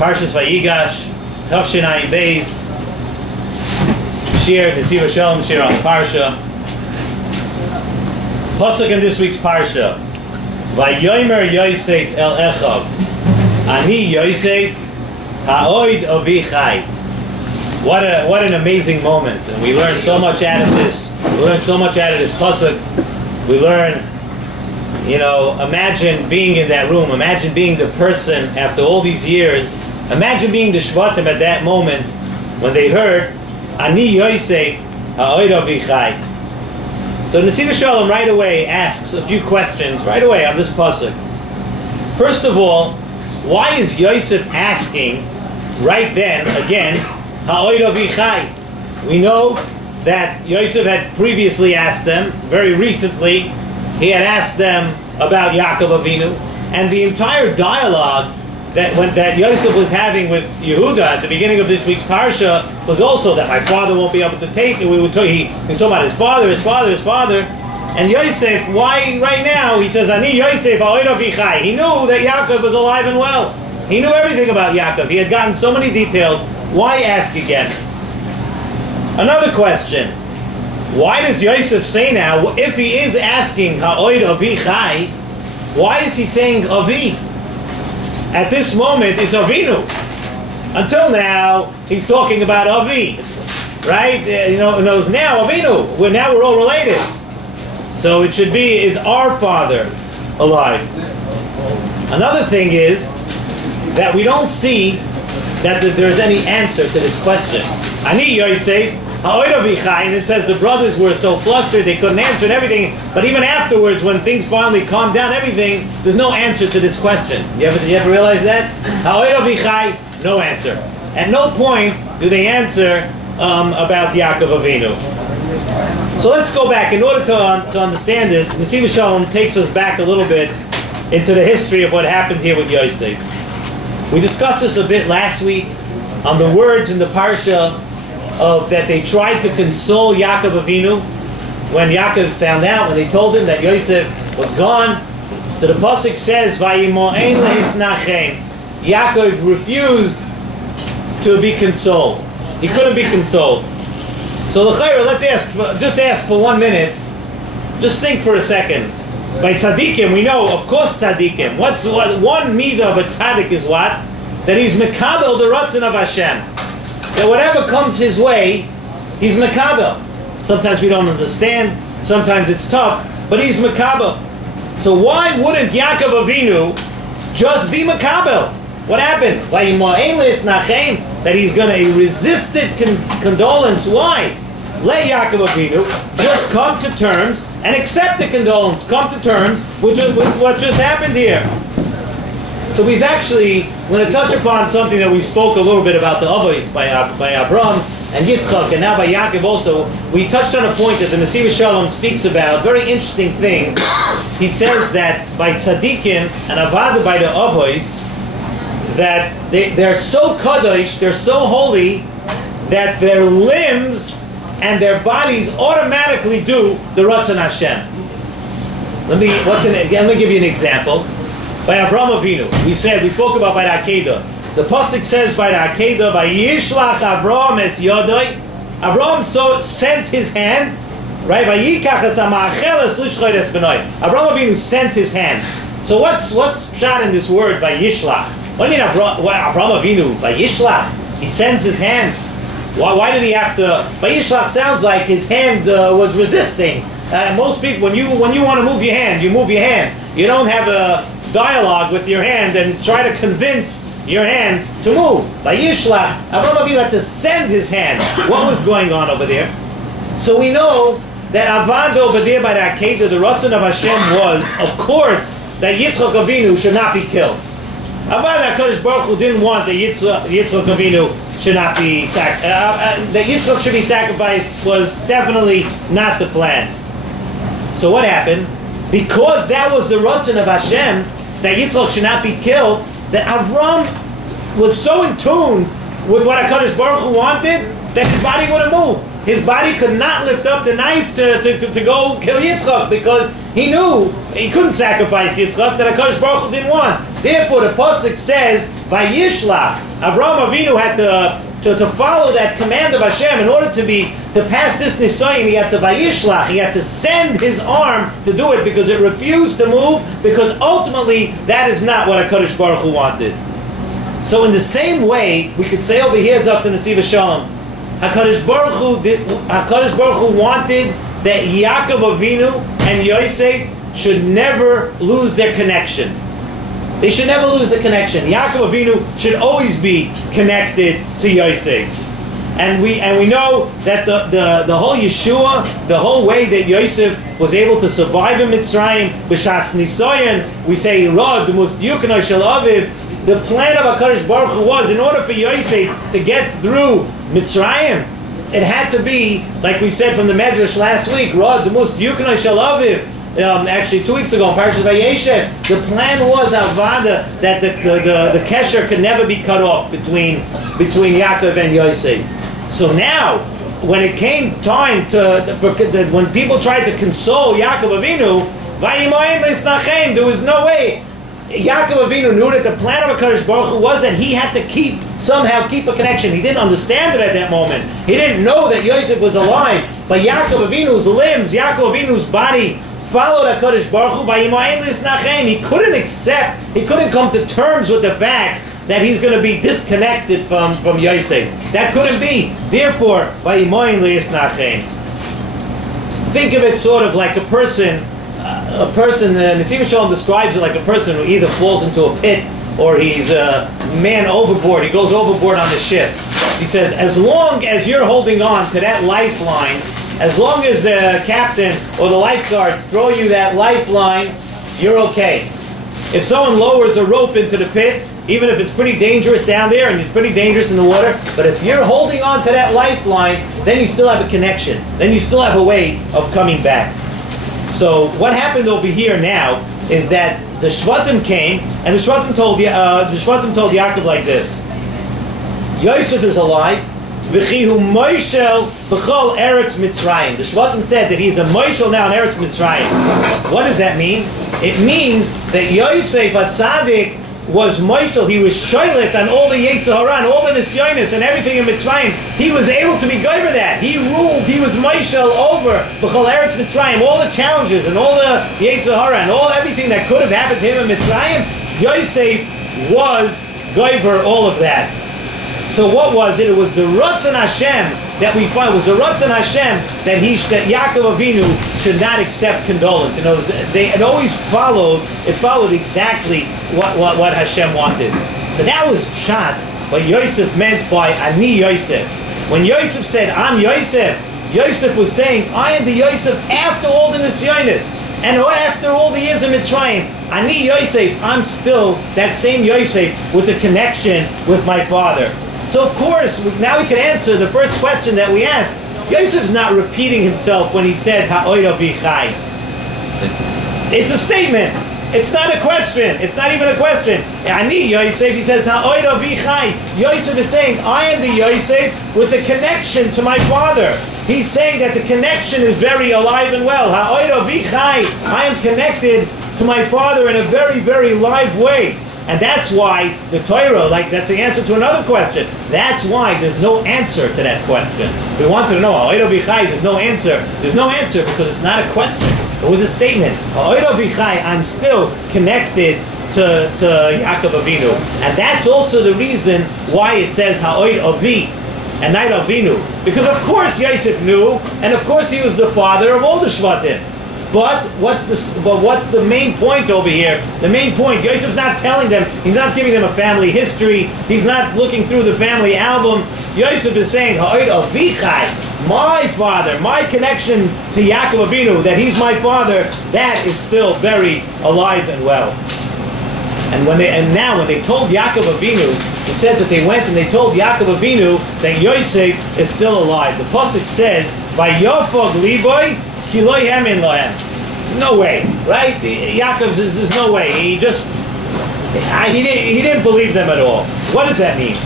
Parshas Vayigash, Shiur Nesivas Shiur Parshas. Pasuk in this week's Parsha. Vayomer Yosef el Echav, Ani Yosef ha'oid avi chai. What an amazing moment, and we learn so much out of this. We learn so much out of this pasuk. We learn, imagine being in that room. Imagine being the person after all these years. Imagine being the Shvatim at that moment when they heard Ani Yosef ha'oid avi chai. So Nesivas Shalom right away asks a few questions right away on this pasuk. First of all, why is Yosef asking right then again ha'oid avi chai? We know that Yosef had previously asked them, very recently, he had asked them about Yaakov Avinu, and the entire dialogue that Yosef was having with Yehuda at the beginning of this week's parsha was also that my father won't be able to take it. He's talking about his father, and Yosef. Why right now he says Ani Yosef ha'oid avi chai? He knew that Yaakov was alive and well. He knew everything about Yaakov. He had gotten so many details. Why ask again? Another question. Why does Yosef say now, if he is asking ha'oid avi chai, why is he saying avi? At this moment, it's Avinu. Until now, he's talking about Avi, right? Knows now Avinu. Now we're all related. So it should be, is our father alive? Another thing is that we don't see that there's any answer to this question. Ani Yosef ha'oid avi chai, and it says the brothers were so flustered they couldn't answer and everything. But even afterwards, when things finally calmed down, everything, there's no answer to this question. You ever realize that? Ha'oid avi chai, no answer. At no point do they answer about Yaakov Avinu. So let's go back. In order to understand this, Nesivas Shalom takes us back a little bit into the history of what happened here with Yosef. We discussed this a bit last week on the words in the parsha of that they tried to console Yaakov Avinu when Yaakov found out, when they told him that Yosef was gone. So the pasuk says, "Vayimo'en lehisnachem." Yaakov refused to be consoled. He couldn't be consoled. So l'chayra, let's ask for 1 minute. Just think for a second. By tzaddikim, we know, of course, tzaddikim. What one midah of a tzaddik is what? That he's mekabel the ratzon of Hashem. That whatever comes his way, he's mekabel. Sometimes we don't understand, sometimes it's tough, but he's mekabel. So why wouldn't Yaakov Avinu just be mekabel? What happened? That he's going to resist condolence. Why? Let Yaakov Avinu just come to terms and accept the condolence. Come to terms with what just happened here. So he's actually going to touch upon something that we spoke a little bit about the Avos by Avram and Yitzchak, and now by Yaakov also. We touched on a point that the Nesivas Shalom speaks about, very interesting thing. He says that by tzaddikim and avada by the Avos, that they're so kadosh, they're so holy, that their limbs and their bodies automatically do the Ratzon Hashem. Let me give you an example. By Avram Avinu, we spoke about by the Akedah. The pasuk says by the Akedah, "Vayishlach Avram es yodoi." Avram sent his hand, right? Vayikach es ha'ma'acheles lishchot es benoi. Avram Avinu sent his hand. So what's shot in this word Vayishlach? What do you mean Avram Avinu Vayishlach? He sends his hand. Why did he have to? Vayishlach sounds like his hand was resisting. Most people, when you want to move your hand, you move your hand. You don't have a dialogue with your hand and try to convince your hand to move. By Yishlach, Avram Avinu had to send his hand. What was going on over there? So we know that Avad over there by the Akedah, the Ratzon of Hashem was, of course, that Yitzchak Avinu should not be killed. Avad HaKadosh Baruch Hu didn't want that Yitzchak Avinu should not be that Yitzchak should be sacrificed was definitely not the plan. So what happened? Because that was the Ratzon of Hashem, that Yitzchak should not be killed, that Avram was so in tune with what HaKadosh Baruch Hu wanted that his body wouldn't move. his body could not lift up the knife to go kill Yitzchak, because he knew he couldn't sacrifice Yitzchak, that HaKadosh Baruch Hu didn't want. Therefore, the pasuk says, Vayishlach. Avraham Avinu had to follow that command of Hashem in order to pass this nisayin. He had to Vayishlach. He had to send his arm to do it, because it refused to move, because ultimately that is not what HaKadosh Baruch Hu wanted. So in the same way, we could say over here, Zok the Nesivas Shalom, HaKadosh Baruch Hu wanted that Yaakov Avinu and Yosef should never lose their connection. They should never lose the connection. Yaakov Avinu should always be connected to Yosef. And we know that the whole Yeshua, the whole way that Yosef was able to survive in Mitzrayim, B'shas Nisayan, we say, Rod, the most Yuknai Shel Aviv, the plan of HaKadosh Baruch Hu was, in order for Yosef to get through Mitzrayim, it had to be, like we said from the Medrash last week, Rod, the most Yuknai Shel Aviv, actually 2 weeks ago in Parshas Vayigash, the plan was Avada, that the Kesher could never be cut off between Yaakov and Yosef. So now, when it came time when people tried to console Yaakov Avinu, Vayimayin Lisnachem, there was no way. Yaakov Avinu knew that the plan of HaKadosh Baruch Hu was that he had to somehow keep a connection. He didn't understand it at that moment. He didn't know that Yosef was alive. But Yaakov Avinu's limbs, Yaakov Avinu's body followed HaKadosh Baruch Hu. Vayimayin Lisnachem. He couldn't come to terms with the fact that he's going to be disconnected from Yosef. That couldn't be. Therefore, Vayimayin Lisnachem. Think of it sort of like a person, Nesivas Shalom describes it like a person who either falls into a pit or he's a man overboard. He goes overboard on the ship. He says, as long as you're holding on to that lifeline, as long as the captain or the lifeguards throw you that lifeline, you're okay. If someone lowers a rope into the pit, even if it's pretty dangerous down there and it's pretty dangerous in the water, but if you're holding on to that lifeline, then you still have a connection. Then you still have a way of coming back. So what happened over here now is that the Shvatim came, and the Shvatim told Yaakov like this: Yosef is alive. V'chihu Moishel b'chol Eretz Mitzrayim. The Shvatim said that he's a Moishel now in Eretz Mitzrayim. What does that mean? It means that Yosef HaTzadik was Moishel. He was shoylet on all the Yetzer Hara, all the Nisyonis and everything in Mitzrayim. He was able to be gover that. He ruled. He was Moishel over b'chol Eretz Mitzrayim. All the challenges and all the Yetzer Hara and everything that could have happened to him in Mitzrayim, Yosef was gover all of that. So what was it? It was the Ratzon Hashem that we find. It was the Ratzon Hashem that Yaakov Avinu should not accept condolence. You know, it always followed. It followed exactly what Hashem wanted. So that was pshat. What Yosef meant by Ani Yosef. When Yosef said, "I'm Yosef," Yosef was saying, "I am the Yosef after all the Nisyonis and after all the years of Mitzrayim. Ani Yosef, I'm still that same Yosef with the connection with my father." So of course, now we can answer the first question that we asked. Yosef's not repeating himself when he said, Ha'oid Avichai. It's a statement. It's not a question. It's not even a question. Ani Yosef, he says, Ha'oid Avichai. Yosef is saying, I am the Yosef with the connection to my father. He's saying that the connection is very alive and well. Ha'oid Avichai. I am connected to my father in a very, very live way. And that's why the Torah, that's the answer to another question. That's why there's no answer to that question. We wanted to know, Ha'oid Avichai, there's no answer. There's no answer because it's not a question. It was a statement. Ha'oid Avichai, I'm still connected to Yaakov Avinu. And that's also the reason why it says Ha'oid Avi and not Avinu. Because of course Yosef knew, and of course he was the father of all the Shvatim. But what's the main point over here? The main point, Yosef's not telling them, he's not giving them a family history, he's not looking through the family album. Yosef is saying, Ha'oid Avichai, my father, my connection to Yaakov Avinu, that he's my father, that is still very alive and well. And now when they told Yaakov Avinu, it says that they went and they told Yaakov Avinu that Yosef is still alive. The pasuk says, Vayofog liboy, no way, right? Yaakov says there's no way. He didn't believe them at all. What does that mean?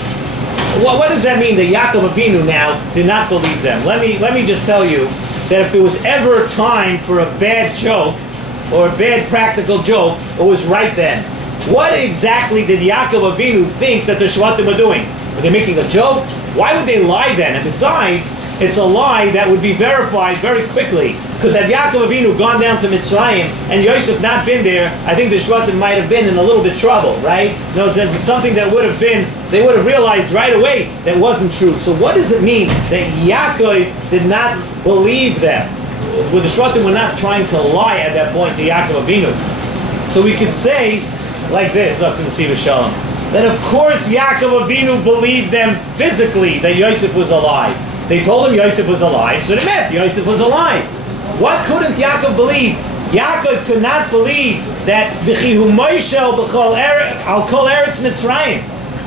what does that mean that Yaakov Avinu now did not believe them? Let me just tell you that if there was ever time for a bad joke or a bad practical joke, it was right then. What exactly did Yaakov Avinu think that the Shvatim were doing? Were they making a joke? Why would they lie then? And besides, it's a lie that would be verified very quickly. Because had Yaakov Avinu gone down to Mitzrayim and Yosef not been there, I think the Shvatim might have been in a little bit trouble, right? No, it's something that would have been, they would have realized right away that wasn't true. So what does it mean that Yaakov did not believe them? Well, the Shvatim were not trying to lie at that point to Yaakov Avinu. So we could say like this, up in the Nesivas Shalom, that of course Yaakov Avinu believed them physically that Yosef was alive. They told him Yosef was alive, so they meant Yosef was alive. What couldn't Yaakov believe? Yaakov could not believe that V'chihu Moishel b'chol al kol eretz Mitzrayim.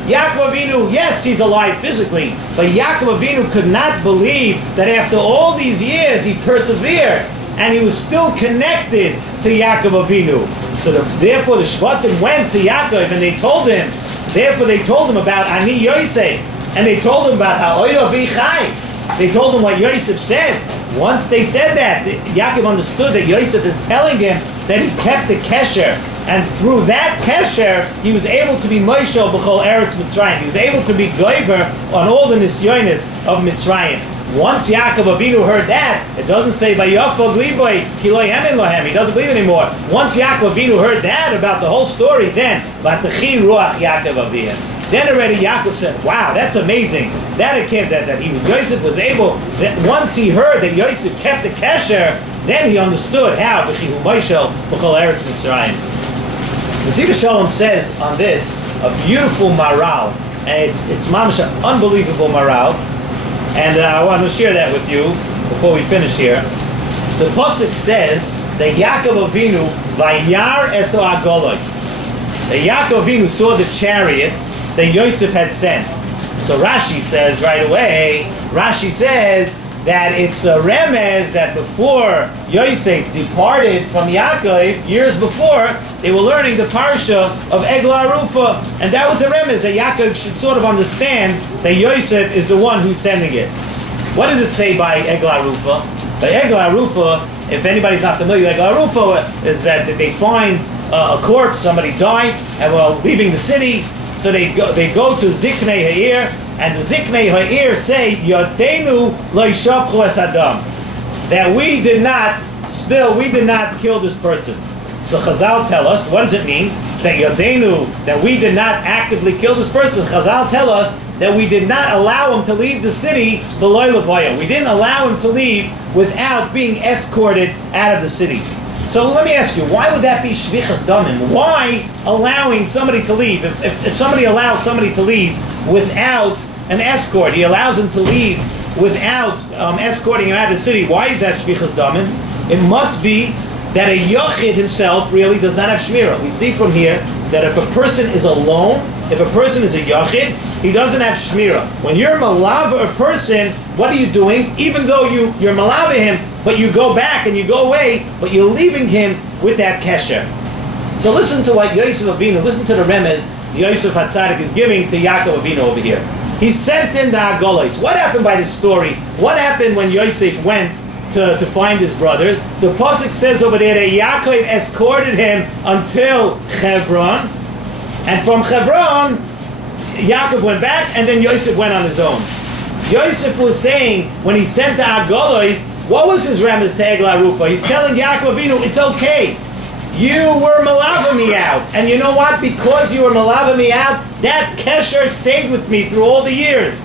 Yaakov Avinu, yes, he's alive physically, but Yaakov Avinu could not believe that after all these years he persevered and he was still connected to Yaakov Avinu. So therefore the Shvatim went to Yaakov and they told him, about Ani Yosef, and they told him about how Oyo Vichai. They told him what Yosef said. Once they said that, Yaakov understood that Yosef is telling him that he kept the kesher, and through that kesher, he was able to be Moishel b'chol eretz Mitzrayim. He was able to be goiver on all the nisyonis of Mitzrayim. Once Yaakov Avinu heard that, it doesn't say Vayafog liboy ki lo yemin lohem. He doesn't believe anymore. Once Yaakov Avinu heard that about the whole story, then Vatachi ruach Yaakov Avinu. Then already Yaakov said, wow, that's amazing. That Yosef was able, that once he heard that Yosef kept the kesher, then he understood how V'chihu Moishel b'chol eretz Mitzrayim. The Nesivas Shalom says on this a beautiful maral, and it's mamash an unbelievable maral, and I want to share that with you before we finish here. The pasuk says that Yaakov Avinu vayar eso agolos. That Yaakov Avinu saw the chariots that Yosef had sent. So Rashi says right away, that it's a remez that before Yosef departed from Yaakov, years before, they were learning the parsha of Eglah Arufa, and that was a remez that Yaakov should sort of understand that Yosef is the one who's sending it. What does it say by Eglah Arufa? By Eglah Arufa, if anybody's not familiar with Eglah Arufa, is that they find a corpse, somebody died, and while leaving the city, so they go to Ziknei Ha'ir, and the Ziknei Ha'ir say, Yodenu lo yishafchu es adam, that we did not kill this person. So Chazal tell us, what does it mean? That Yodenu, that we did not actively kill this person. Chazal tell us that we did not allow him to leave the city b'loy levoya. We didn't allow him to leave without being escorted out of the city. So let me ask you, why would that be shvichas damim? Why allowing somebody to leave? If somebody allows somebody to leave without an escort, he allows him to leave without escorting him out of the city, why is that shvichas damim? It must be that a yochid himself really does not have shmirah. We see from here that if a person is alone, if a person is a yochid, he doesn't have shmirah. When you're malava a person, what are you doing? Even though you're malava him, but you go back and you go away, but you're leaving him with that kesher. So listen to what Yosef Avinu, listen to the remez Yosef HaTzadik is giving to Yaakov Avinu over here. He sent in the Agolos. What happened by this story? What happened when Yosef went to find his brothers? The pasuk says over there that Yaakov escorted him until Hebron, and from Hebron, Yaakov went back, and then Yosef went on his own. Yosef was saying, when he sent the Agolos, what was his remez to Eglah Arufa? He's telling Yaakov Avinu, it's okay. You were malava me out. And you know what? Because you were malava me out, that kesher stayed with me through all the years.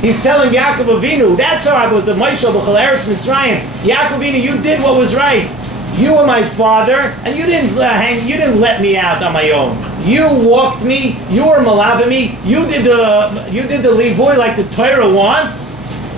He's telling Yaakov Avinu, that's how I was a Moishel b'chol eretz Mitzrayim. Yaakov Avinu, you did what was right. You were my father, and you didn't let me out on my own. You walked me, you were malava me, you did the livoy like the Torah wants.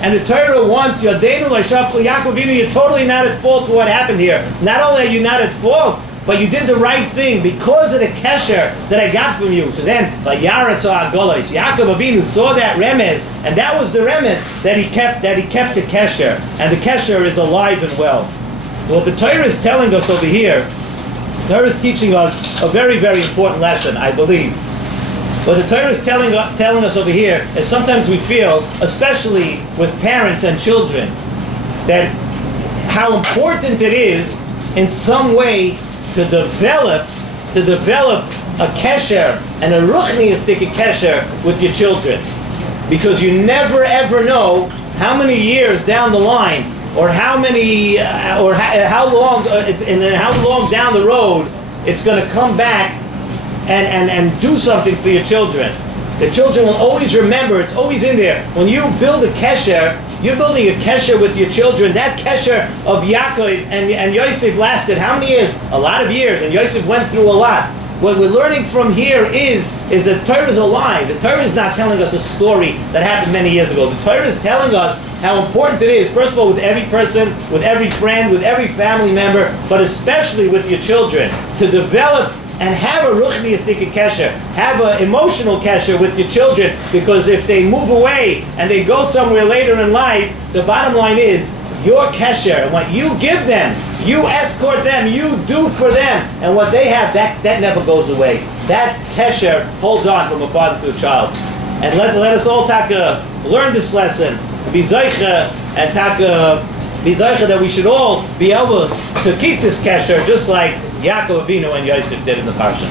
And the Torah wants Yodenu lo yishafchu Yaakov Avinu. You're totally not at fault for what happened here. Not only are you not at fault, but you did the right thing because of the kesher that I got from you. So then, Vayaretz Agolos, Yaakov Avinu saw that remez, and that was the remez that he kept the kesher, and the kesher is alive and well. So what the Torah is telling us over here, the Torah is teaching us a very, very important lesson, I believe. What the Torah is telling us over here is sometimes we feel, especially with parents and children, that how important it is in some way to develop a kesher and a ruchniistic kesher with your children, because you never ever know how many years down the line, or how long down the road it's going to come back and do something for your children. The children will always remember. It's always in there. When you build a kesher, you're building a kesher with your children. That kesher of Yaakov and Yosef lasted how many years? A lot of years. And Yosef went through a lot. What we're learning from here is that Torah is alive. The Torah is not telling us a story that happened many years ago. The Torah is telling us how important it is, first of all, with every person, with every friend, with every family member, but especially with your children, to develop and have a ruchniistic kesher, have an emotional kesher with your children, because if they move away and they go somewhere later in life, the bottom line is your kesher, and what you give them, you escort them, you do for them, and what they have, that never goes away. That kesher holds on from a father to a child. And let us all learn this lesson, be zeicha, and be zeicha that we should all be able to keep this kesher just like Yaakov Avinu and Yosef did in the Parsha.